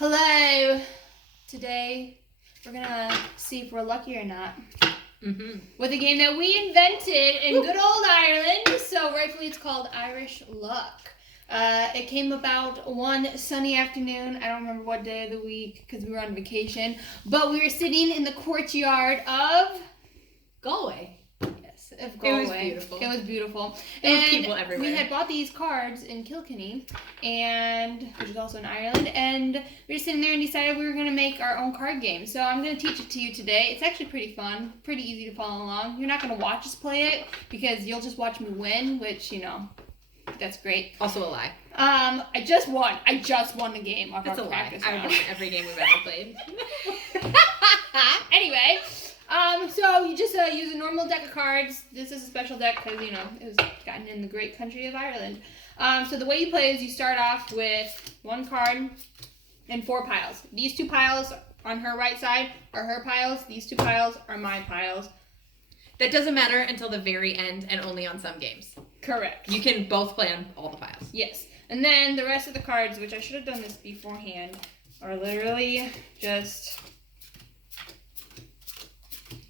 Hello. Today we're gonna see if we're lucky or not with a game that we invented in good old Ireland. So rightfully it's called Irish Luck. It came about one sunny afternoon. I don't remember what day of the week because we were on vacation, but we were sitting in the courtyard of Galway. Yes, of Galway. It was beautiful. It was beautiful. There were And people everywhere. we had bought these cards in Kilkenny, which is also in Ireland, and we were sitting there and decided we were going to make our own card game. So I'm going to teach it to you today. It's actually pretty fun, pretty easy to follow along. You're not going to watch us play it because you'll just watch me win, which, that's great. Also a lie. I just won. I just won the game of That's our a lie. practice I've round. won every game we've ever played. Anyway, so you just use a normal deck of cards. This is a special deck because, it was gotten in the great country of Ireland. So the way you play is you start off with one card and 4 piles. These 2 piles on her right side are her piles. These 2 piles are my piles. That doesn't matter until the very end and only on some games. Correct. You can both play on all the piles. Yes. And then the rest of the cards, which I should have done this beforehand, are literally just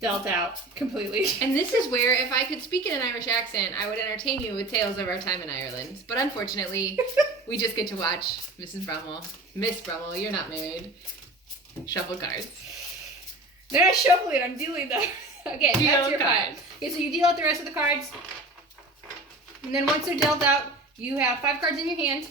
dealt out completely. And this is where, if I could speak in an Irish accent, I would entertain you with tales of our time in Ireland. But unfortunately, we just get to watch Mrs. Brummel. Miss Brummel, you're not married. Shuffle cards. They're not shuffling, I'm dealing them. Okay, Deal that's your cards. card. Okay, so you deal out the rest of the cards. And then once they're dealt out, you have 5 cards in your hand.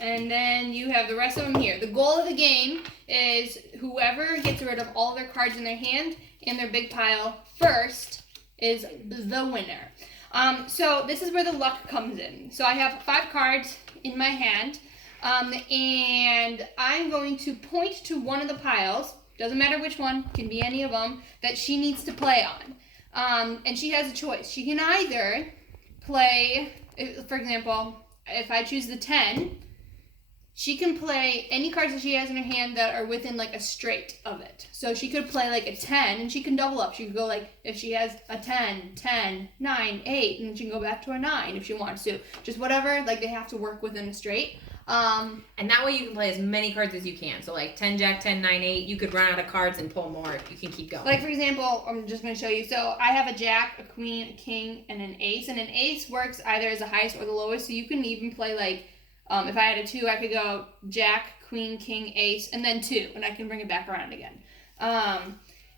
And then you have the rest of them here. The goal of the game is whoever gets rid of all their cards in their hand and their big pile first is the winner. So this is where the luck comes in. So I have 5 cards in my hand. And I'm going to point to one of the piles. Doesn't matter which one, can be any of them, that she needs to play on. And she has a choice. She can either play, for example, if I choose the 10, she can play any cards that she has in her hand that are within like a straight of it. So she could play like a 10 and she can double up. She could go like, if she has a 10, 10, 9, 8, and then she can go back to a 9 if she wants to. Just whatever, like they have to work within a straight. And that way you can play as many cards as you can. So like 10, Jack, 10, 9, 8, you could run out of cards and pull more. You can keep going. Like for example, I'm just going to show you. So I have a Jack, a Queen, a King, and an Ace. And an Ace works either as the highest or the lowest. So you can even play like, if I had a 2, I could go Jack, Queen, King, Ace, and then 2. And I can bring it back around again.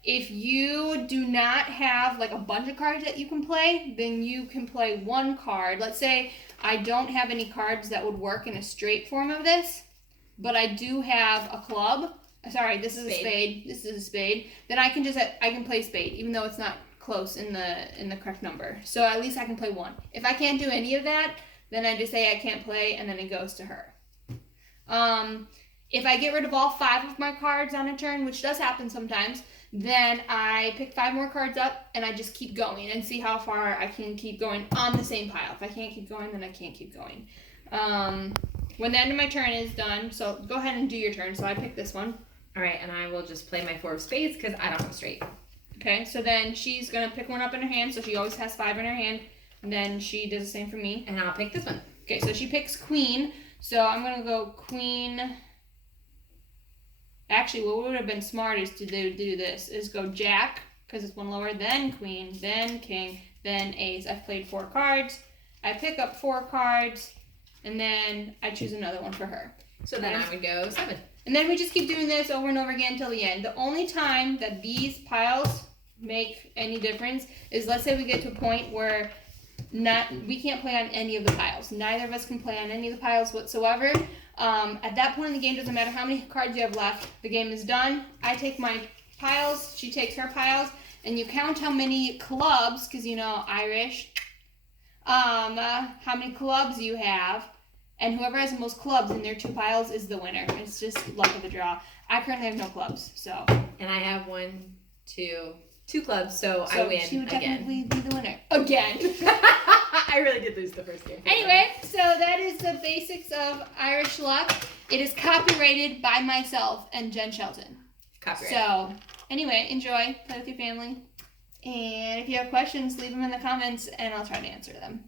If you do not have like a bunch of cards that you can play, then you can play 1 card. Let's say I don't have any cards that would work in a straight form of this, but I do have a club. Sorry, this is a spade. This is a spade. Then I can play spade, even though it's not close in the correct number. So at least I can play 1. If I can't do any of that, then I just say I can't play, and then it goes to her. If I get rid of all 5 of my cards on a turn, which does happen sometimes, then I pick 5 more cards up and I just keep going and see how far I can keep going on the same pile. If I can't keep going, then I can't keep going. When the end of my turn is done, so go ahead and do your turn. So I pick this one. All right, and I will just play my 4 of spades because I don't have a straight. Okay, so then she's going to pick one up in her hand, so she always has 5 in her hand. And then she does the same for me. And I'll pick this one. Okay, so she picks Queen. So I'm going to go Queen. Actually, what would have been smart is to do this, is go Jack, because it's 1 lower, then Queen, then King, then Ace. I've played 4 cards. I pick up 4 cards, and then I choose another one for her. So then I would go 7. And then we just keep doing this over and over again until the end. The only time that these piles make any difference is, let's say we get to a point where we can't play on any of the piles. Neither of us can play on any of the piles whatsoever. At that point in the game, doesn't matter how many cards you have left, the game is done. I take my piles, she takes her piles, and you count how many clubs, because Irish, how many clubs you have, and whoever has the most clubs in their 2 piles is the winner. It's just luck of the draw. I currently have no clubs, so. And I have 2 clubs, so I win she would again. technically be the winner. Again. I really did lose the first game. Anyway, so that is the basics of Irish Luck. It is copyrighted by myself and Jen Shelton. Copyright. So, anyway, enjoy. Play with your family. And if you have questions, leave them in the comments, and I'll try to answer them.